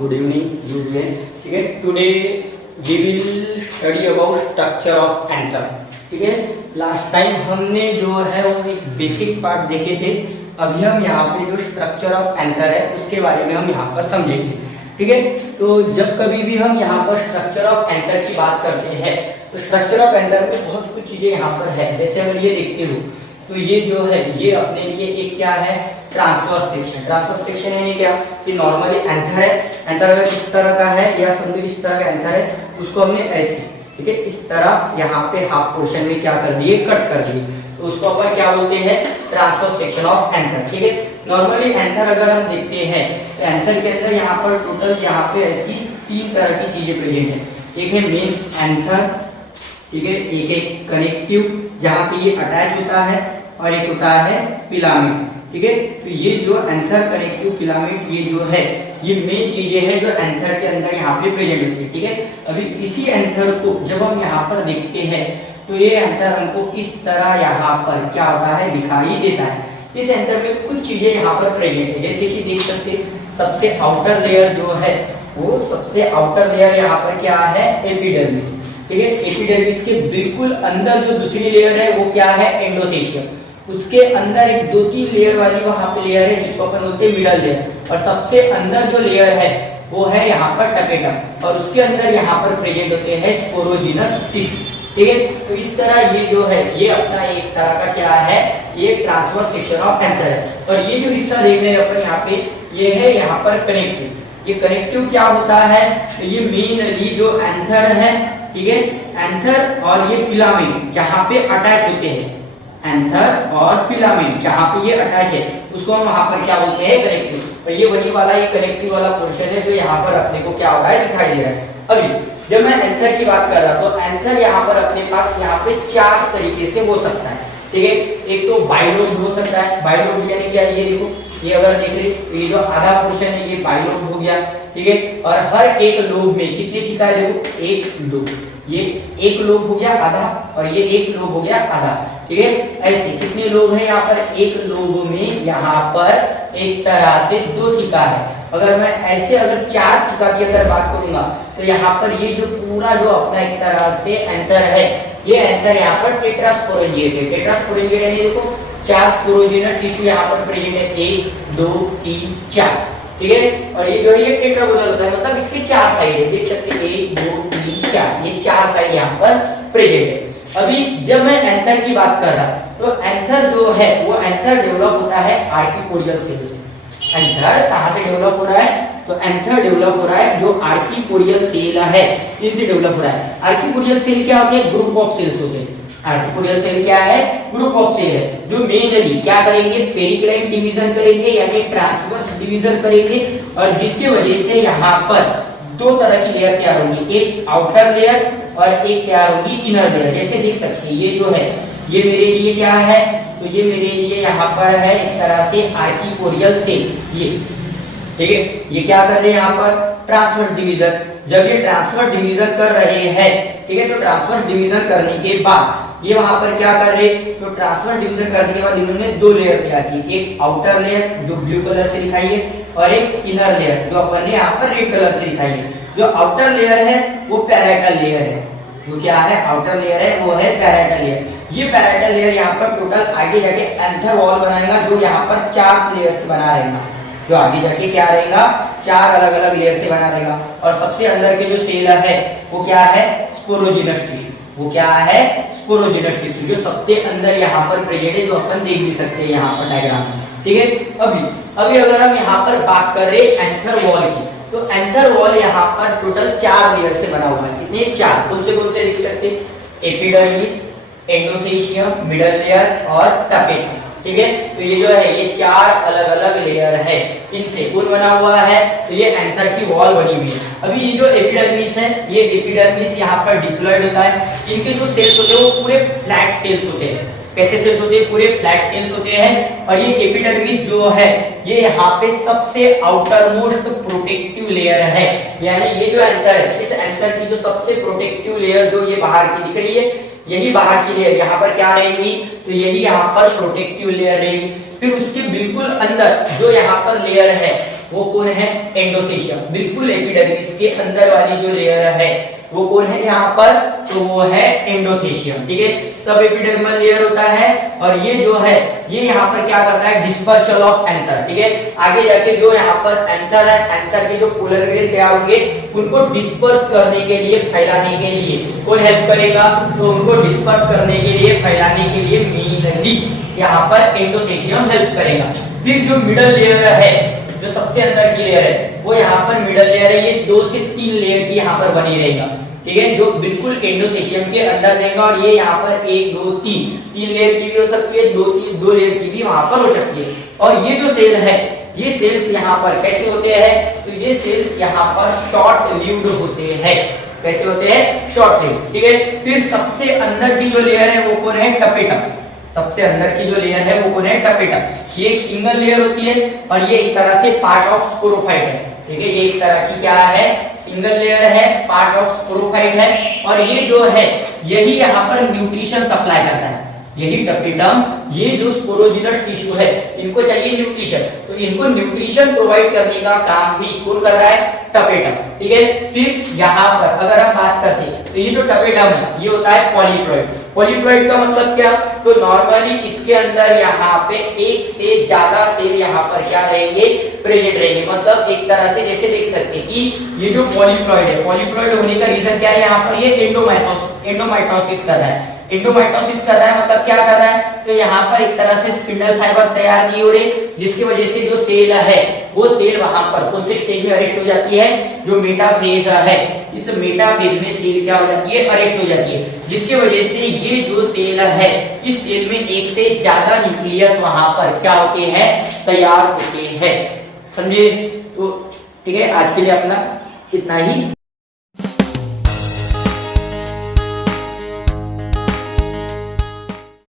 Good evening everyone. ठीक है, today we will study about structure of anther. ठीक है, लास्ट टाइम हमने जो है वो एक बेसिक पार्ट देखे थे। अभी हम यहाँ पे जो स्ट्रक्चर ऑफ एंथर है उसके बारे में हम यहाँ पर समझेंगे। ठीक है, तो जब कभी भी हम यहाँ पर स्ट्रक्चर ऑफ एंथर की बात करते हैं तो स्ट्रक्चर ऑफ एंथर में बहुत कुछ चीजें यहाँ पर है। जैसे अगर ये देखते हो तो ये जो है ये अपने लिए एक क्या है, ट्रांसवर्स सेक्शन। ट्रांसवर्स सेक्शन यानी क्या कि नॉर्मली एंथर है, एंथर अगर इस तरह का है या समझो इस तरह का एंथर है, उसको हमने ऐसे ठीक है इस तरह यहाँ पे हाफ पोर्शन में क्या कर दिए, कट कर दिए, तो उसको अपन क्या बोलते हैं, ट्रांसवर्स सेक्शन ऑफ एंथर। ठीक है, नॉर्मली एंथर अगर हम देखते हैं तो एंथर के अंदर यहाँ पर टोटल यहाँ पे ऐसी तीन तरह की चीजें प्रेजेंट है। एक है मेन एंथर, ठीक है, एक है कनेक्टिव जहाँ से ये अटैच होता है, और एक होता है फिलामेंट। ठीक है, तो ये जो एंथर, कनेक्टिव, फिलामेंट ये जो है ये मेन चीजें हैं जो एंथर के अंदर यहाँ पे प्रेजेंट होती है। ठीक है, अभी इसी एंथर को जब हम यहाँ पर देखते हैं तो ये एंथर हमको इस तरह यहाँ पर क्या होता है, दिखाई देता है। इस एंथर में कुछ चीजें यहाँ पर प्रेजेंट है, जैसे कि देख सकते हैं सबसे आउटर लेयर जो है वो सबसे आउटर लेयर यहाँ पर क्या है, एपिडर्मिस। ठीक है, एपिडर्मिस के बिल्कुल अंदर जो दूसरी लेयर है वो क्या है, एंडोथेलियम। उसके अंदर एक 2-3 लेयर वाली वहां पे लेयर है जिसको अपन बोलते हैं मिडल लेयर, और सबसे अंदर जो लेयर है वो है यहाँ पर टपेटम, और उसके अंदर यहाँ पर प्रेजेंट होते हैं स्पोरोजिनस टिश्यू। ठीक है, तो इस तरह ये जो है ये अपना एक तरह का क्या है, ये ट्रांसवर्स सेक्शन ऑफ एंथर है। और ये जो हिस्सा देख रहे हैं अपन यहाँ पे ये है यहाँ पर कनेक्टिव। ये कनेक्टिव क्या होता है, तो ये मेनली जो एंथर है, ठीक है, एंथर और ये फिलामेंट जहाँ पे अटैच होते हैं, एंथर और फिलामेंट जहाँ पे ये अटैच है उसको हम वहां पर क्या बोलते हैं, कनेक्टिव। और ये वही वाला ये कनेक्टिव वाला पोर्शन है जो यहाँ पर अपने को क्या हो रहा है, दिखाई दे रहा है। अभी जब मैं एंथर की बात कर रहा तो एंथर यहाँ पर अपने पास यहाँ पे 4 तरीके से हो सकता है। ठीक है, एक तो बाइलोब हो सकता है। बाइलोब यानी क्या, ये देखो ये अगर देख रहे ये जो आधा पोर्शन है ये बाइलोब हो गया। ठीक है, और हर एक लोब में कितने थीका है, देखो 1 2, ये एक लोब हो गया आधा और ये एक लोब हो गया आधा। ठीक है, ऐसे कितने लोब है यहाँ पर, एक लोब में यहाँ पर एक तरह से 2 थीका है। अगर मैं ऐसे अगर 4 थीका की अगर बात करूंगा तो यहाँ पर ये जो पूरा जो अपना एक तरह से एंथर है, ये एंथर यहाँ पर टेट्रास्पोरेंजिएट है। टेट्रास्पोरेंजिएट यानी देखो 4 स्पोरोजिनस टिश्यू यहाँ पर प्रेजेंट है, 1 2 3 4। ठीक है, और ये जो है ये टेट्रागोनल होता है, मतलब इसके 4 साइड है, देख सकते हैं 1 2 3 4, ये 4 साइड यहाँ पर प्रेजेंट है। अभी जब मैं एंथर की बात कर रहा तो एंथर जो है वो एंथर डेवलप होता है आर्किपोडियल सेल से। एंथर कहाँ से डेवलप हो रहा है, तो एंथर डेवलप हो रहा है जो आर्किपोडियल सेल है इनसे डेवलप हो रहा है। आर्किपोडियल सेल क्या होते हैं, ग्रुप ऑफ सेल्स होते हैं। आर्किपोडियल सेल क्या है, ग्रुप ऑफ सेल है जो मेनली क्या करेंगे, पेरिक्लाइन डिवीजन करेंगे यानी ट्रांसवर्स डिवीजन करेंगे, और जिसके वजह से यहाँ पर 2 तरह की लेयर तैयार होंगी, एक आउटर लेयर और एक तैयार होगी इनर लेयर। जैसे देख सकते हैं ये जो है ये मेरे लिए क्या है, तो ये मेरे लिए यहाँ पर है एक तरह से आर्किपोडियल सेल। ये ठीक है, ये क्या कर रहे हैं यहाँ पर, ट्रांसवर्स डिवीजन। जब ये ट्रांसवर्स डिवीजन कर रहे हैं, ठीक है, तो ट्रांसवर्स डिवीजन करने के बाद ये वहां पर क्या कर रहे, तो ट्रांसवर्स डिवीजन करने के बाद इन्होंने 2 लेयर तैयार की, एक आउटर लेयर जो ब्लू कलर से दिखाई है और एक इनर लेयर जो अपन ने यहाँ पर रेड कलर से दिखाई है। जो आउटर लेयर है वो पैराइटल लेयर है, जो क्या है आउटर लेयर है वो है पैराइटल लेयर। ये पैराइटल लेयर यहाँ पर टोटल आगे जाके एंथर वॉल बनाएगा जो यहाँ पर 4 लेयर से बना रहेगा, जो आगे जाके क्या रहेगा 4 अलग अलग लेयर से बना रहेगा। और सबसे अंदर के जो सेल है वो क्या है, स्पोरोजिनस टिश्यू। वो क्या है, स्पोरोजिनस टिश्यू जो सबसे अंदर यहाँ पर प्रेजेंट है, जो अपन देख भी सकते हैं यहाँ पर डायग्राम में। ठीक है, अभी अगर हम यहाँ पर बात कर रहे हैं एंथर वॉल की, तो एंथर वॉल यहाँ पर टोटल 4 लेयर से बना हुआ है। कितने, 4। कौन से लिख सकते हैं, एपिडर्मिस, एंडोथेलियम, मिडल लेयर और टपेटम। ठीक है, तो ये जो है ये 4 अलग अलग लेयर है, इनसे कौन बना हुआ है, तो ये एंथर की वॉल बनी हुई है। अभी ये जो एपिडर्मिस है, ये एपिडर्मिस यहाँ पर डिप्लॉयड होता है। इनके जो सेल्स होते हैं वो पूरे फ्लैट सेल्स होते हैं। कैसे सेल्स होते हैं, पूरे फ्लैट सेल्स होते हैं। और ये एपिडर्मिस जो है ये यहाँ पे सबसे आउटर मोस्ट प्रोटेक्टिव लेयर है, यानी ये जो एंथर है इस एंथर की जो सबसे प्रोटेक्टिव लेयर जो ये बाहर की दिख रही है, यही बाहर की लेयर यहाँ पर क्या रहेगी, तो यही यहाँ पर प्रोटेक्टिव लेयर रहेगी। फिर उसके बिल्कुल अंदर जो यहाँ पर लेयर है वो कौन है, एंडोथेशियम। बिल्कुल एपिडर्मिस के अंदर वाली जो लेयर है वो कौन है यहाँ पर, तो वो है एंडोथेशियम। ठीक है, सब एपिडर्मल लेयर होता है और ये जो है ये यहाँ पर क्या करता है, डिस्पर्सल ऑफ एंथर। ठीक है, आगे जाके जो यहाँ पर एंथर है, एंथर के जो पोलर ग्रेन तैयार होंगे उनको डिस्पर्स करने के लिए, फैलाने के लिए कौन हेल्प करेगा, तो उनको डिस्पर्स करने के लिए, फैलाने के लिए मेनली यहाँ पर एंडोथेशियम हेल्प करेगा। फिर जो मिडल लेयर है, जो सबसे अंदर की लेयर है, वो यहाँ पर मिडल लेयर है, ये 2 से 3 लेयर की यहाँ पर बनी रहेगा। ठीक है, जो बिल्कुल एंडोथेशियम के अंदर रहेगा और ये यहाँ पर 1 2 3 लेयर की भी हो सकती है, 2 लेयर की भी वहां पर हो सकती है। और ये जो सेल है, ये सेल्स यहाँ पर कैसे होते हैं, तो ये सेल्स यहाँ पर शॉर्ट लिव्ड होते हैं। कैसे होते हैं, शॉर्ट लिव्ड। ठीक है, फिर सबसे अंदर की जो लेयर है वो कौन है, टपेटा। सबसे अंदर की जो लेयर है वो कौन है, टपेटा। ये एक सिंगल लेयर होती है और ये एक तरह से पार्ट ऑफ स्पोरोफाइट है। ठीक है, ये एक तरह की क्या है, सिंगल लेयर है, पार्ट ऑफ स्पोरोफाइट है। और ये जो है यही यहाँ पर न्यूट्रिशन सप्लाई करता है, यही टपेटम, ये जो स्पोरोजिनस टिश्यू है इनको चाहिए न्यूट्रिशन, तो इनको न्यूट्रिशन प्रोवाइड करने का काम भी कौन कर रहा है, टपेटम। ठीक है, फिर यहाँ पर अगर हम बात करते हैं तो ये जो टपेटम है ये होता है पॉलीप्लॉइड। पॉलीप्लॉइड का मतलब क्या, तो नॉर्मली इसके अंदर यहाँ पे एक से ज्यादा सेल यहाँ पर क्या रहेंगे, प्रेजेंट रहेंगे। मतलब एक तरह से जैसे देख सकते हैं कि ये जो पॉलीप्लॉइड है, पॉलीप्लॉइड होने का रीजन क्या है, यहाँ पर ये एंडोमाइटोसिस कर रहा है। एंडोमाइटोसिस कर रहा है मतलब क्या कर रहा है, तो यहाँ पर एक तरह से स्पिंडल फाइबर तैयार नहीं हो रहे, जिसकी वजह से जो सेल है वो सेल वहां पर कौन से स्टेज में अरेस्ट हो जाती है, जो मेटाफेज है, इस मेटाफेज में सेल क्या हो जाती है, अरेस्ट हो जाती है। जिसकी वजह से ये जो सेल है, इस सेल में एक से ज्यादा न्यूक्लियस वहां पर क्या होते हैं, तैयार होते हैं। समझे, तो ठीक है, आज के लिए अपना इतना ही।